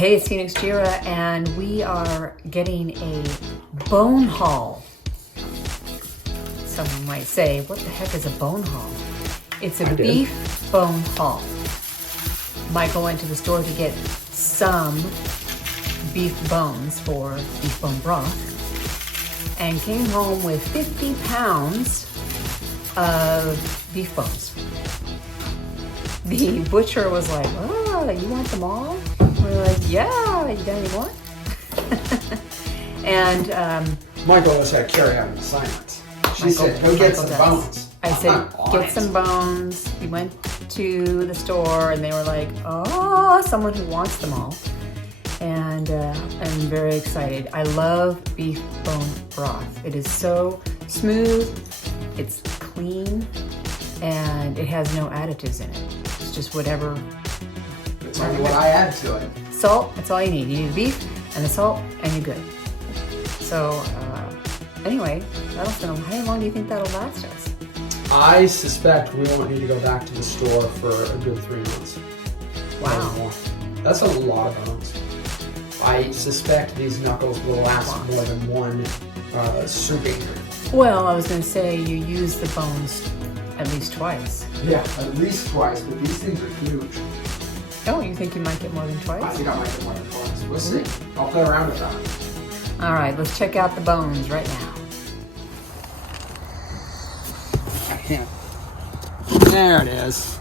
Hey, it's Phoenix Jira, and we are getting a bone haul. Someone might say, what the heck is a bone haul? It's a beef bone haul. Michael went to the store to get some beef bones for beef bone broth and came home with 50 pounds of beef bones. The butcher was like, oh, you want them all? We're like, yeah, you got any more? And Michael was going to carry out an assignment. She said, go get some bones. I said, get some bones. We went to the store and they were like, oh, someone who wants them all. And I'm very excited. I love beef bone broth. It is so smooth, it's clean, and it has no additives in it. It's just whatever. It's only what I add to it. Salt, that's all you need. You need the beef and the salt, and you're good. So, anyway, how long do you think that'll last us? I suspect we won't need to go back to the store for a good 3 months. Wow. That's a lot of bones. I suspect these knuckles will last more than one souping. Well, I was going to say you use the bones at least twice. Yeah, at least twice, but these things are huge. Oh, you think you might get more than twice? I think I might get more than twice. We'll see. I'll play around with that. All right, let's check out the bones right now. I can't. There it is.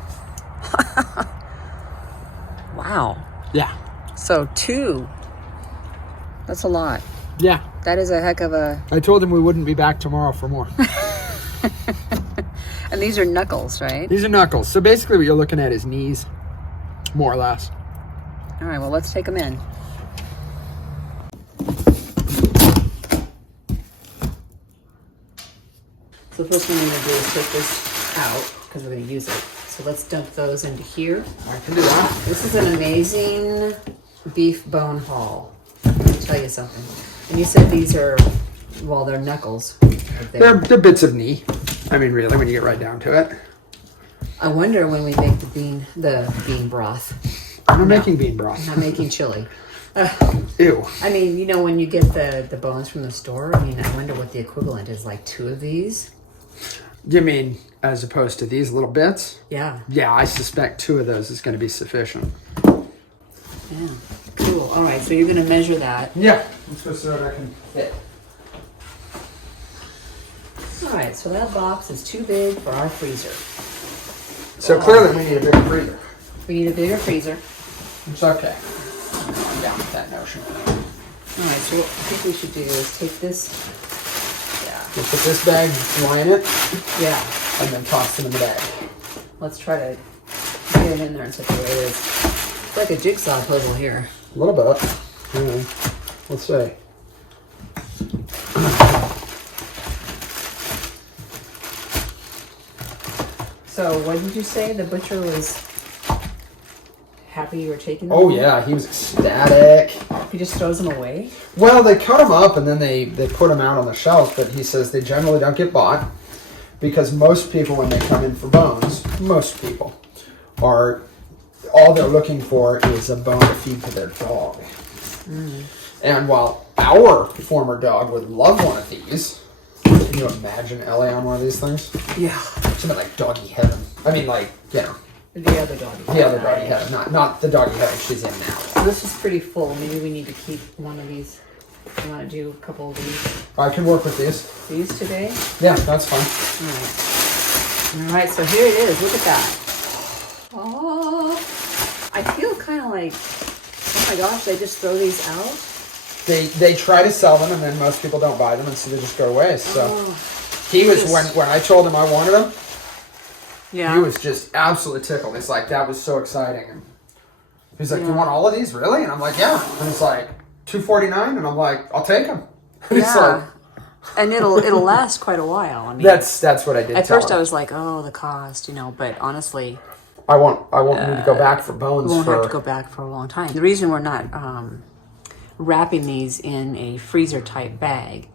Wow. Yeah. So 2. That's a lot. Yeah. That is a heck of a... I told him we wouldn't be back tomorrow for more. And these are knuckles, right? These are knuckles. So basically what you're looking at is knees, more or less. All right, well, let's take them in. So the first thing we're going to do is take this out because we're going to use it. So let's dump those into here. I can do that. This is an amazing beef bone haul. Let me tell you something. And you said these are, well, they're knuckles. They're bits of knee. I mean, really, when you get right down to it. I wonder when we make the bean broth. I'm making bean broth. I'm not making chili. Ew. I mean, you know, when you get the bones from the store, I mean, I wonder what the equivalent is, like 2 of these. You mean as opposed to these little bits? Yeah. Yeah, I suspect 2 of those is going to be sufficient. Yeah. Cool. All right, so you're going to measure that. Yeah. Let's go see what I can fit. All right, so that box is too big for our freezer. So clearly we need a bigger freezer. We need a bigger freezer. It's okay. I'm down with that notion. All right, so what I think we should do is take this. Yeah. You put this bag, line it, Yeah. and then toss it in the bag. Let's try to get it in there in such a way that it's like a jigsaw puzzle here. A little bit. Yeah. Let's see. So what did you say? The butcher was happy you were taking them? Oh yeah, he was ecstatic. He just throws them away? Well, they cut them up and then they put them out on the shelf, but he says they generally don't get bought because most people, when they come in for bones, most people are, all they're looking for is a bone to feed to their dog. Mm. And while our former dog would love one of these, can you imagine Ellie on one of these things? Yeah. Something like doggy heaven. I mean, like, you know. The other doggy. The other doggy heaven, not the doggy heaven she's in now. So this is pretty full. Maybe we need to keep one of these. You want to do a couple of these? I can work with these. These today? Yeah, that's fine. All right, so here it is. Look at that. Oh, I feel kind of like, oh my gosh, they just throw these out? They try to sell them, and then most people don't buy them, and so they just go away. So he was, when I told him I wanted them, yeah, he was just absolutely tickled. It's like, that was so exciting. And he's like, you want all of these, really? And I'm like, yeah. And it's like $2.49, and I'm like, I'll take them. Yeah. And it'll last quite a while. I mean, that's what I did. At first, I was like, oh, the cost, you know. But honestly, I won't need to go back for bones. We won't have to go back for a long time. The reason we're not wrapping these in a freezer type bag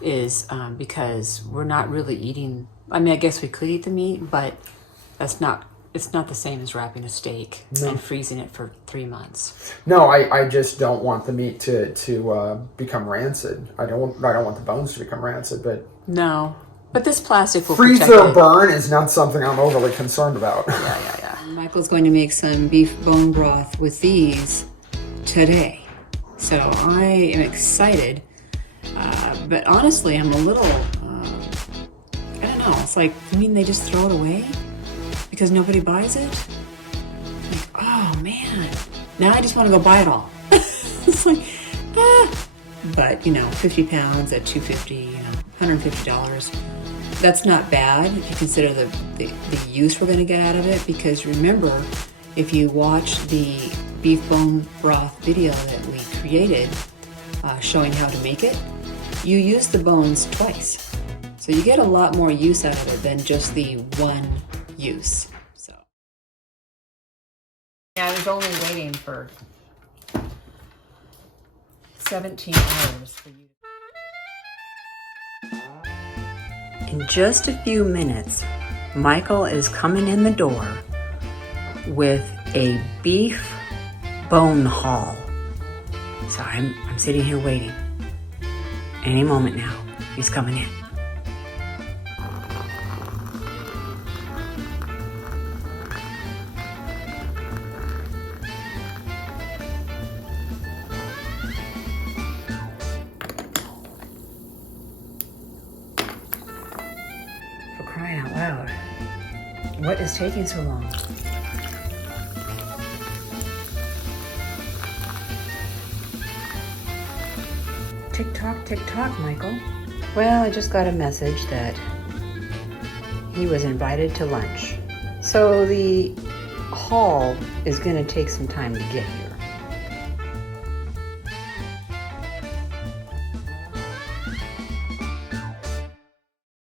is because we're not really eating. I mean, I guess we could eat the meat, but that's not it's not the same as wrapping a steak and freezing it for 3 months. No, I just don't want the meat to become rancid. I don't want the bones to become rancid, but no. But this plastic will freezer protect it. burn is not something I'm overly concerned about. Yeah. Michael's going to make some beef bone broth with these today. So I am excited. But honestly, I'm a little, I don't know. It's like, you mean they just throw it away because nobody buys it? Like, oh man. Now I just want to go buy it all. It's like, But, 50 pounds at $250, $150. That's not bad if you consider the use we're going to get out of it, because remember, if you watch the beef bone broth video that we created showing how to make it, you use the bones twice. So you get a lot more use out of it than just the one use. So yeah, I was only waiting for 17 hours for you. In just a few minutes, Michael is coming in the door with a beef bone haul. So I'm sitting here waiting. Any moment now, he's coming in. For crying out loud. What is taking so long? Tick tock, Michael. Well, I just got a message that he was invited to lunch. So the haul is going to take some time to get here.